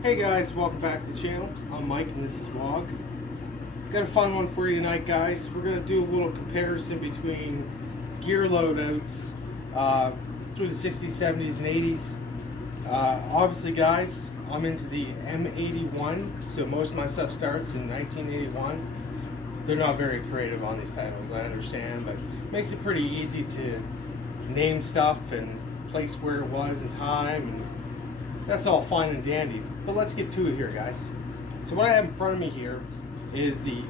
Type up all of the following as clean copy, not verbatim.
Hey guys, welcome back to the channel. I'm Mike and this is Wog. Got a fun one for you tonight, guys. We're going to do a little comparison between gear loadouts through the 60s, 70s, and 80s. Obviously, guys, I'm into the M81, so most of my stuff starts in 1981. They're not very creative on these titles, I understand, but it makes it pretty easy to name stuff and place where it was in time, and that's all fine and dandy. But let's get to it here, guys. So what I have in front of me here is the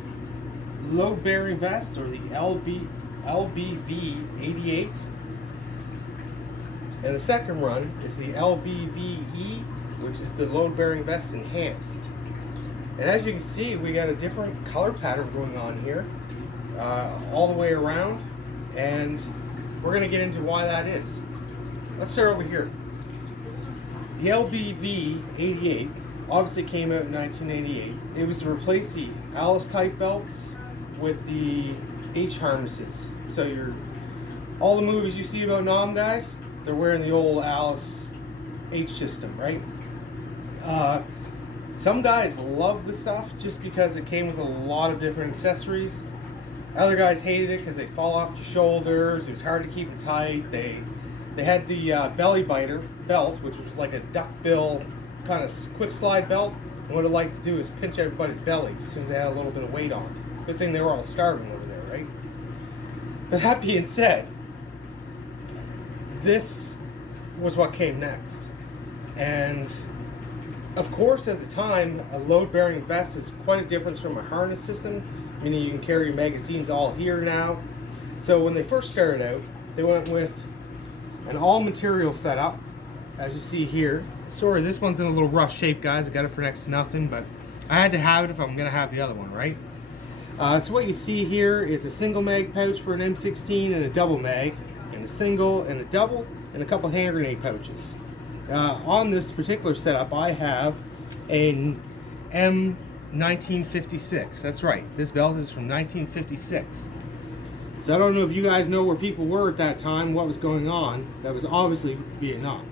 load bearing vest, or the LBV 88, and the second run is the LBVE, which is the load bearing vest enhanced. And as you can see, we got a different color pattern going on here all the way around, and we're going to get into why that is. Let's start over here. The LBV 88 obviously came out in 1988. It was to replace the Alice type belts with the H harnesses. So all the movies you see about Nam, guys, they're wearing the old Alice H system, right? Some guys love the stuff just because it came with a lot of different accessories. Other guys hated it because they fall off your shoulders. It was hard to keep them tight. They had the belly biter belt, which was like a duck bill kind of quick slide belt. And what it liked to do is pinch everybody's bellies as soon as they had a little bit of weight on. Good thing they were all starving over there, right? But that being said, this was what came next. And of course, at the time, a load-bearing vest is quite a difference from a harness system, meaning you can carry your magazines all here now. So when they first started out, they went with an all-material setup, as you see here. Sorry, this one's in a little rough shape, guys. I got it for next to nothing, but I had to have it if I'm going to have the other one, right? So what you see here is a single mag pouch for an M16 and a double mag, and a single and a double, and a couple hand grenade pouches. On this particular setup, I have an M1956. That's right, this belt is from 1956. So I don't know if you guys know where people were at that time, what was going on. That was obviously Vietnam.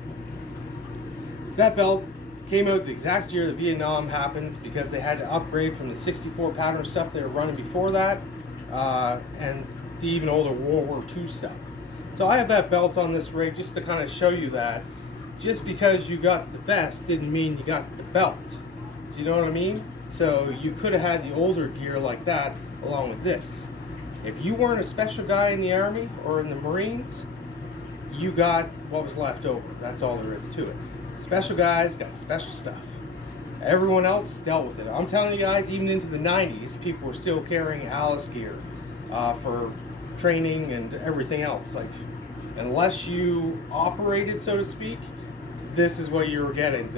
That belt came out the exact year that Vietnam happened because they had to upgrade from the 64 pattern stuff they were running before that and the even older World War II stuff. So I have that belt on this rig just to kind of show you that just because you got the vest didn't mean you got the belt. Do you know what I mean? So you could have had the older gear like that along with this. If you weren't a special guy in the Army or in the Marines, you got what was left over. That's all there is to it. Special guys got special stuff. Everyone else dealt with it. I'm telling you guys, even into the 90s, people were still carrying Alice gear for training and everything else. Like, unless you operated, so to speak, this is what you were getting,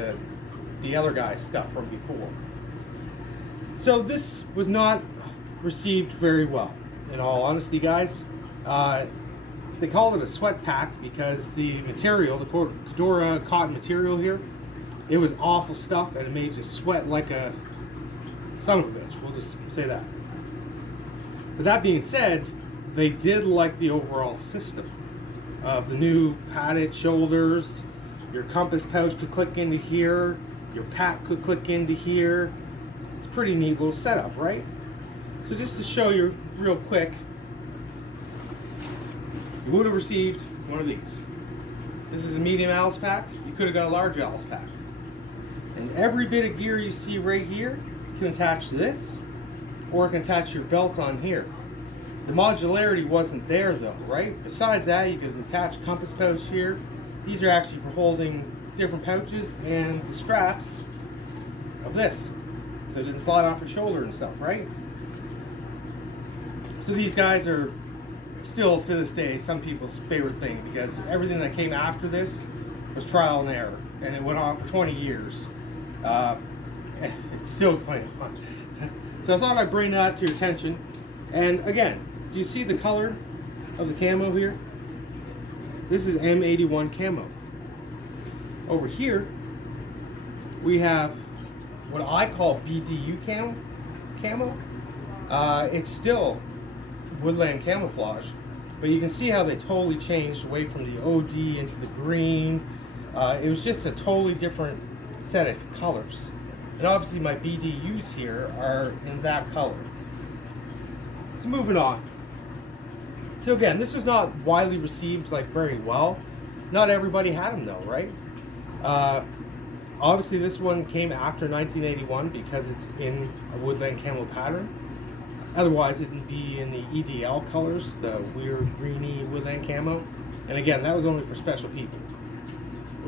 the other guy's stuff from before. So this was not received very well. In all honesty, guys, they call it a sweat pack because the material, the Cordura cotton material here, it was awful stuff and it made you sweat like a son of a bitch. We'll just say that. But that being said, they did like the overall system of the new padded shoulders. Your compass pouch could click into here. Your pack could click into here. It's a pretty neat little setup, right? So just to show you real quick, you would have received one of these. This is a medium Alice pack. You could have got a large Alice pack. And every bit of gear you see right here can attach to this, or it can attach your belt on here. The modularity wasn't there though, right? Besides that, you could attach compass pouch here. These are actually for holding different pouches and the straps of this. So it doesn't slide off your shoulder and stuff, right? So these guys are still, to this day, some people's favorite thing because everything that came after this was trial and error, and it went on for 20 years. It's still going on. So I thought I'd bring that to your attention. And again, do you see the color of the camo here? This is M81 camo. Over here, we have what I call BDU camo. It's still woodland camouflage, but you can see how they totally changed away from the OD into the green. It was just a totally different set of colors. And obviously my BDUs here are in that color. So moving on. So again, this was not widely received like very well. Not everybody had them though, right? Obviously this one came after 1981 because it's in a woodland camo pattern. Otherwise it'd be in the EDL colors, the weird greeny woodland camo. And again, that was only for special people.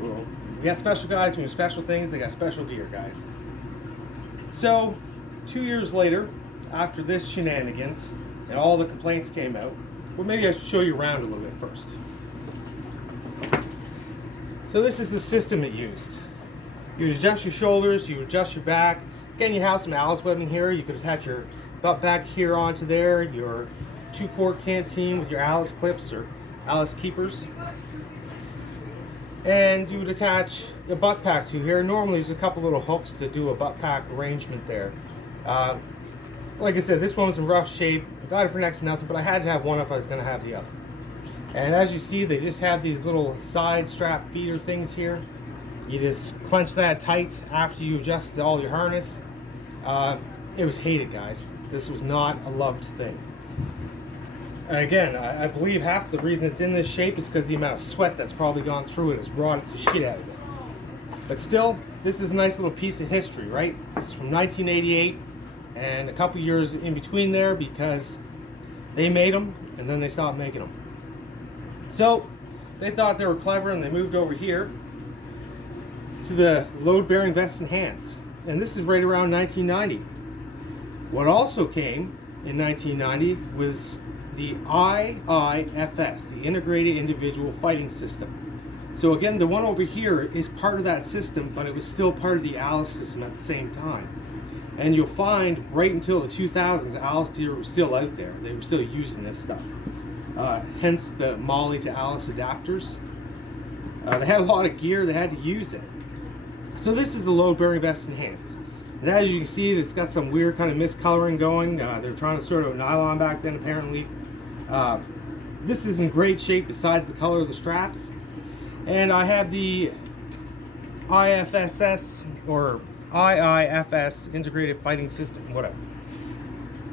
We got special guys doing special things, they got special gear, guys. So 2 years later, after this shenanigans and all the complaints came out, well, maybe I should show you around a little bit first. So this is the system it used. You adjust your shoulders, you adjust your back. Again, you have some Alice webbing here. You could attach your butt back here onto there, your 2-quart canteen with your Alice clips or Alice keepers. And you would attach a butt pack to here. Normally there's a couple little hooks to do a butt pack arrangement there. Like I said, this one was in rough shape. I got it for next to nothing, but I had to have one if I was going to have the other. And as you see, they just have these little side strap feeder things here. You just clench that tight after you adjust all your harness. It was hated, guys. This was not a loved thing. And again, I believe half the reason it's in this shape is because the amount of sweat that's probably gone through it has rotted the shit out of it. But still, this is a nice little piece of history, right? This is from 1988 and a couple years in between there because they made them and then they stopped making them. So they thought they were clever and they moved over here to the load-bearing vest and hands. And this is right around 1990. What also came in 1990 was the IIFS, the Integrated Individual Fighting System. So again, the one over here is part of that system, but it was still part of the Alice system at the same time. And you'll find right until the 2000s, Alice gear was still out there. They were still using this stuff. Hence the Molly to Alice adapters. They had a lot of gear, they had to use it. So this is the load-bearing vest and hands. And as you can see, it's got some weird kind of miscoloring going. They're trying to sort of nylon back then, apparently. This is in great shape besides the color of the straps. And I have the IFSS or IIFS Integrated Fighting System, whatever.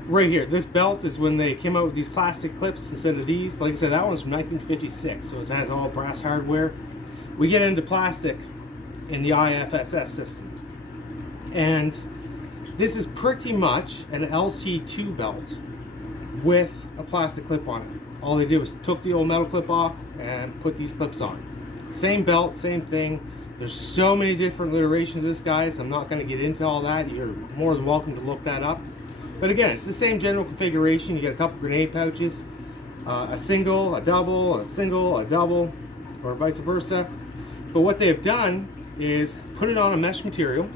Right here, this belt is when they came out with these plastic clips instead of these. Like I said, that one's from 1956, so it has all brass hardware. We get into plastic in the IFSS system. And this is pretty much an LC2 belt with a plastic clip on it. All they did was took the old metal clip off and put these clips on. Same belt, same thing. There's so many different iterations of this, guys. I'm not going to get into all that. You're more than welcome to look that up. But again, it's the same general configuration. You get a couple grenade pouches, a single, a double, a single, a double, or vice versa. But what they've done is put it on a mesh material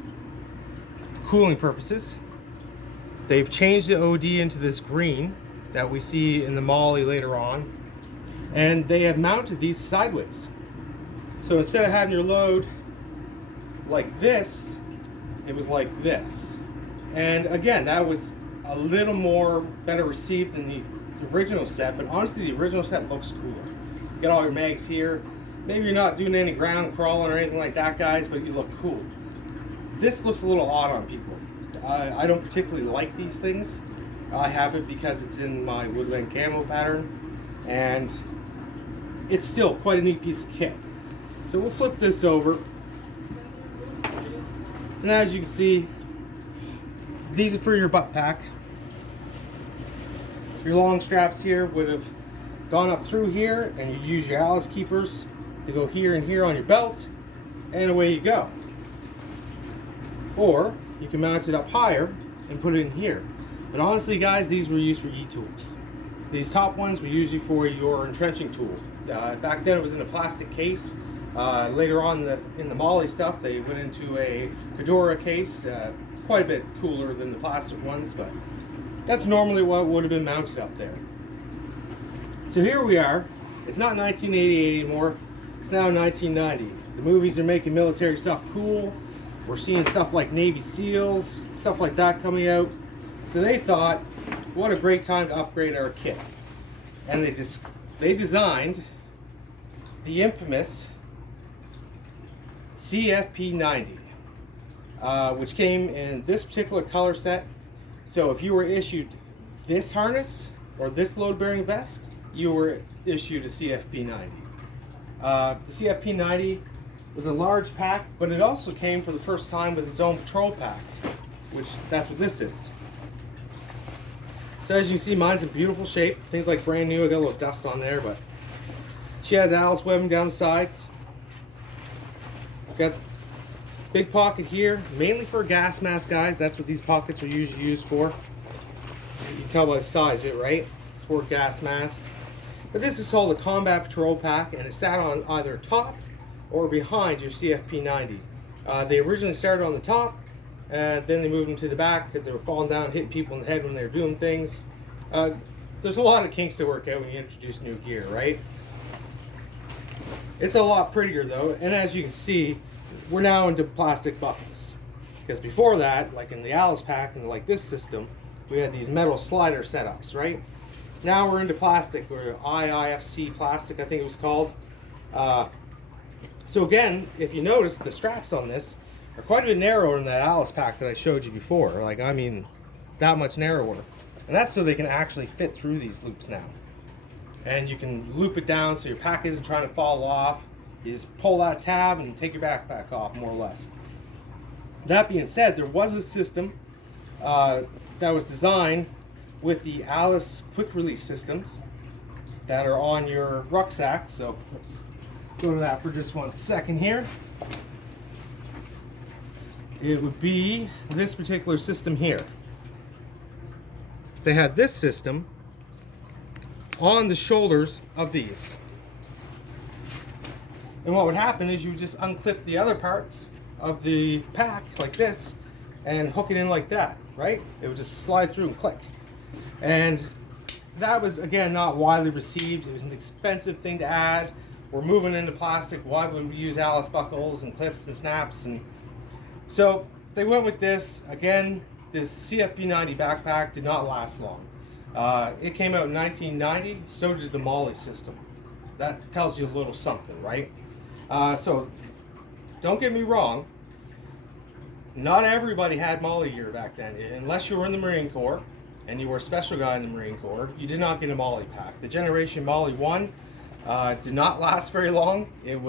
for cooling purposes. They've changed the OD into this green that we see in the Molly later on. And they have mounted these sideways. So instead of having your load like this, it was like this. And again, that was a little more better received than the original set, but honestly the original set looks cooler. You got all your mags here. Maybe you're not doing any ground crawling or anything like that, guys, but you look cool. This looks a little odd on people. I don't particularly like these things. I have it because it's in my woodland camo pattern, and it's still quite a neat piece of kit. So we'll flip this over, and as you can see, these are for your butt pack. Your long straps here would have gone up through here, and you'd use your Alice keepers to go here and here on your belt, and away you go. Or you can mount it up higher and put it in here. But honestly, guys, these were used for e-tools. These top ones were usually for your entrenching tool. Back then it was in a plastic case. Later on in the Molly stuff, they went into a Fedora case. It's quite a bit cooler than the plastic ones, but that's normally what would have been mounted up there. So here we are. It's not 1988 anymore. It's now 1990. The movies are making military stuff cool. We're seeing stuff like Navy SEALs, stuff like that coming out. So they thought, what a great time to upgrade our kit. And they designed the infamous CFP90. which came in this particular color set. So if you were issued this harness or this load-bearing vest, you were issued a CFP90. The CFP90 was a large pack, but it also came for the first time with its own patrol pack, which that's what this is. So as you can see, mine's in beautiful shape. Things like brand new. I got a little dust on there, but she has Alice webbing down the sides. Got big pocket here, mainly for gas mask guys. That's what these pockets are usually used for. You can tell by the size of it, right? It's for gas mask. But this is called a Combat Patrol Pack, and it sat on either top or behind your CFP90. They originally started on the top, and then they moved them to the back because they were falling down, hitting people in the head when they were doing things. There's a lot of kinks to work out when you introduce new gear, right? It's a lot prettier though, and as you can see, we're now into plastic buckles. Because before that, like in the Alice pack and like this system, we had these metal slider setups, right? Now we're into plastic, or IIFC plastic, I think it was called. So again, if you notice, the straps on this are quite a bit narrower than that Alice pack that I showed you before. Like, I mean, that much narrower. And that's so they can actually fit through these loops now. And you can loop it down so your pack isn't trying to fall off. You just pull that tab and take your backpack off, more or less. That being said, there was a system that was designed with the Alice quick release systems that are on your rucksack. So let's go to that for just 1 second here. It would be this particular system here. They had this system on the shoulders of these. And what would happen is you would just unclip the other parts of the pack like this and hook it in like that, right? It would just slide through and click. And that was, again, not widely received. It was an expensive thing to add. We're moving into plastic. Why would we use Alice buckles and clips and snaps? And so they went with this. Again, this CFP90 backpack did not last long. It came out in 1990, so did the MOLLE system. That tells you a little something, right? So don't get me wrong, not everybody had MOLLE gear back then. Unless you were in the Marine Corps and you were a special guy in the Marine Corps, you did not get a MOLLE pack. The Generation MOLLE 1 did not last very long. It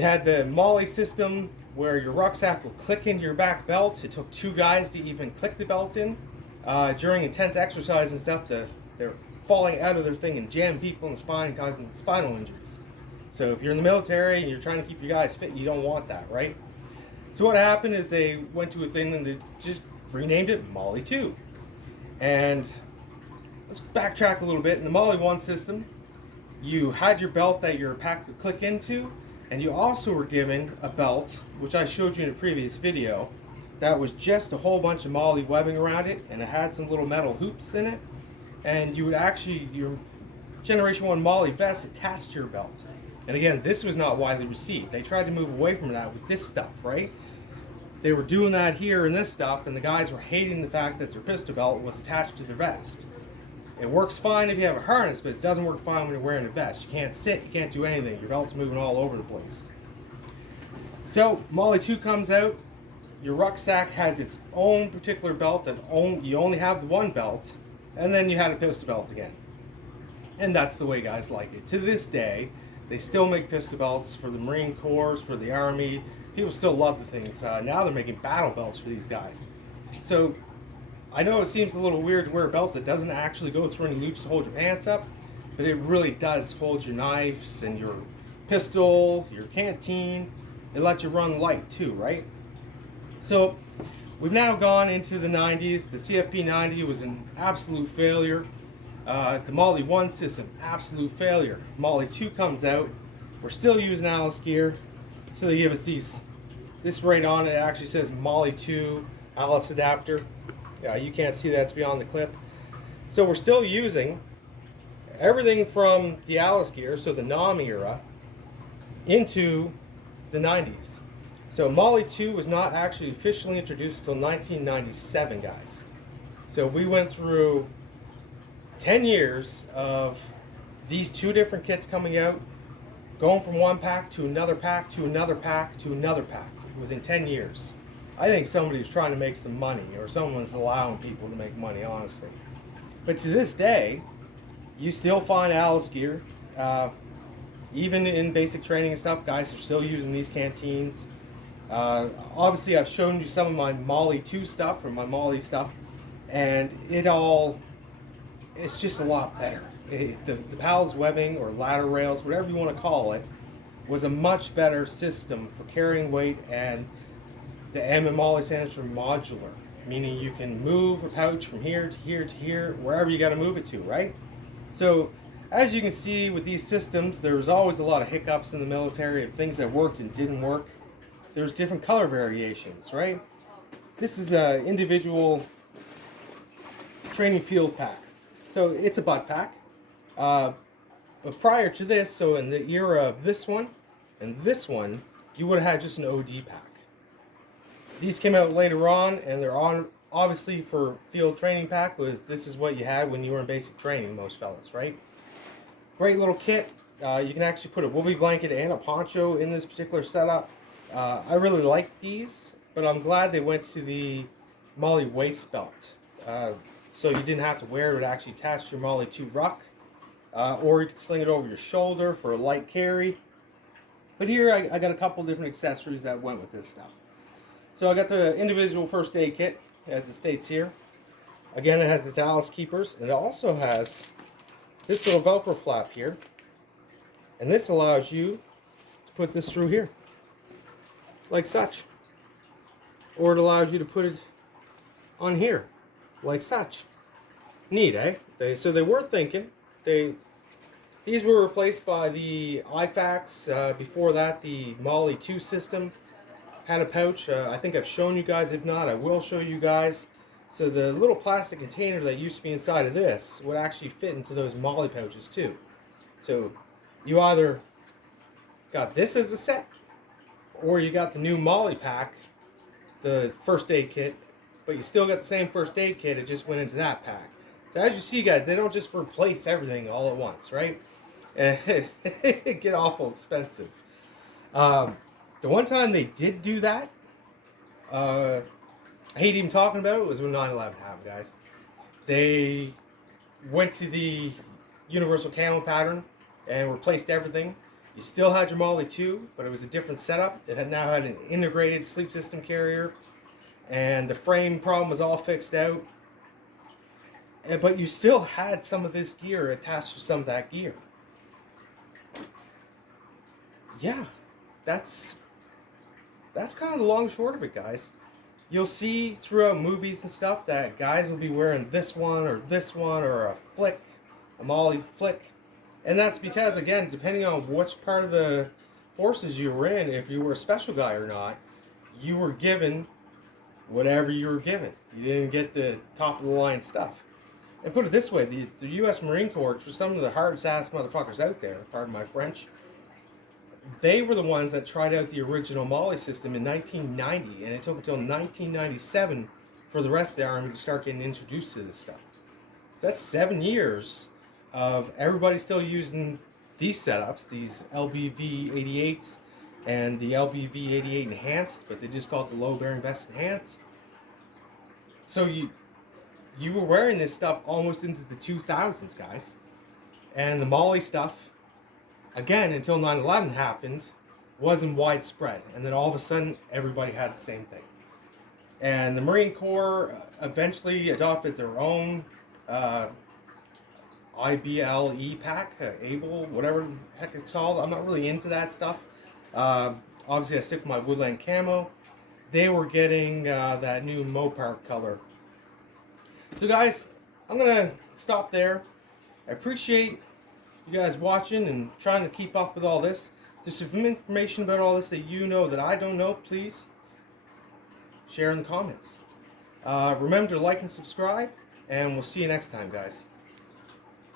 had the MOLLE system where your rucksack will click into your back belt. It took 2 guys to even click the belt in. During intense exercise and stuff, they're falling out of their thing and jamming people in the spine, causing spinal injuries. So if you're in the military and you're trying to keep your guys fit, you don't want that, right? So what happened is they went to a thing and they just renamed it MOLLE 2. And let's backtrack a little bit. In the MOLLE 1 system, you had your belt that your pack could click into, and you also were given a belt, which I showed you in a previous video, that was just a whole bunch of MOLLE webbing around it, and it had some little metal hoops in it. And you would actually, your Generation 1 MOLLE vest attached to your belt. And again, this was not widely received. They tried to move away from that with this stuff, right? They were doing that here in this stuff, and the guys were hating the fact that their pistol belt was attached to their vest. It works fine if you have a harness, but it doesn't work fine when you're wearing a vest. You can't sit, you can't do anything. Your belt's moving all over the place. So MOLLE 2 comes out. Your rucksack has its own particular belt that you only have the one belt, and then you had a pistol belt again. And that's the way guys like it. To this day, they still make pistol belts for the Marine Corps, for the Army. People still love the things. Now they're making battle belts for these guys. So I know it seems a little weird to wear a belt that doesn't actually go through any loops to hold your pants up, but it really does hold your knives and your pistol, your canteen. It lets you run light too, right? So we've now gone into the 90s. The CFP90 was an absolute failure. The MOLLE 1 system, absolute failure. MOLLE 2 comes out. We're still using Alice gear. So they give us this right on it actually says MOLLE 2 Alice adapter. You can't see that, it's beyond the clip. So we're still using everything from the Alice gear, so the NOM era, into the 90s. So MOLLE 2 was not actually officially introduced until 1997, guys. So we went through 10 years of these 2 different kits coming out, going from one pack to another pack to another pack to another pack within 10 years. I think somebody's trying to make some money, or someone's allowing people to make money, honestly. But to this day, you still find Alice gear. Even in basic training and stuff, guys are still using these canteens. Obviously, I've shown you some of my MOLLE 2 stuff, or my MOLLE stuff, and it's just a lot better. The PALS webbing, or ladder rails, whatever you want to call it, was a much better system for carrying weight, and the MOLLE stands for modular, meaning you can move a pouch from here to here to here, wherever you got to move it to, right? So, as you can see with these systems, there was always a lot of hiccups in the military of things that worked and didn't work. There's different color variations, right? This is an individual training field pack. So it's a butt pack. But prior to this, so in the era of this one and this one, you would have had just an OD pack. These came out later on, and they're on, obviously, for field training pack, this is what you had when you were in basic training, most fellas, right? Great little kit. You can actually put a woolly blanket and a poncho in this particular setup. I really like these, but I'm glad they went to the MOLLE waist belt. So you didn't have to wear it. It actually attached to your MOLLE 2 ruck. Or you could sling it over your shoulder for a light carry. But here I got a couple different accessories that went with this stuff. So I got the individual first aid kit, as it states here. Again, it has its Alice keepers, and it also has this little Velcro flap here, and this allows you to put this through here, like such. Or it allows you to put it on here, like such. Neat, eh? So they were thinking. These were replaced by the IFAKs. Before that, the MOLLE 2 system had a pouch. I think I've shown you guys. If not, I will show you guys. So the little plastic container that used to be inside of this would actually fit into those MOLLE pouches too. So you either got this as a set, or you got the new MOLLE pack, the first aid kit, but you still got the same first aid kit, it just went into that pack. So as you see, guys, they don't just replace everything all at once, right? And it get awful expensive. The one time they did do that, I hate even talking about it, was when 9/11 happened, guys. They went to the universal camo pattern and replaced everything. You still had your MOLLE 2, but it was a different setup. It had now had an integrated sleep system carrier, and the frame problem was all fixed out. But you still had some of this gear attached to some of that gear. Yeah, that's kind of the long and short of it, guys. You'll see throughout movies and stuff that guys will be wearing this one or a flick, a MOLLE flick. And that's because, again, depending on which part of the forces you were in, if you were a special guy or not, you were given whatever you were given. You didn't get the top of the line stuff. And put it this way, the U.S. Marine Corps, which was some of the hardest ass motherfuckers out there, pardon my French, they were the ones that tried out the original MOLLE system in 1990, and it took until 1997 for the rest of the Army to start getting introduced to this stuff. So that's 7 years of everybody still using these setups, these LBV 88s and the LBV 88 Enhanced, but they just call it the Low Bearing Vest Enhanced. So you were wearing this stuff almost into the 2000s, guys. And the MOLLE stuff, again, until 9/11 happened, wasn't widespread. And then all of a sudden, everybody had the same thing. And the Marine Corps eventually adopted their own IBLE pack, ABLE, whatever the heck it's called. I'm not really into that stuff. Obviously, I stick with my woodland camo. They were getting that new Mopar color. So guys, I'm going to stop there. I appreciate you guys watching and trying to keep up with all this. If there's some information about all this that you know that I don't know, please share in the comments. Remember to like and subscribe, and we'll see you next time, guys.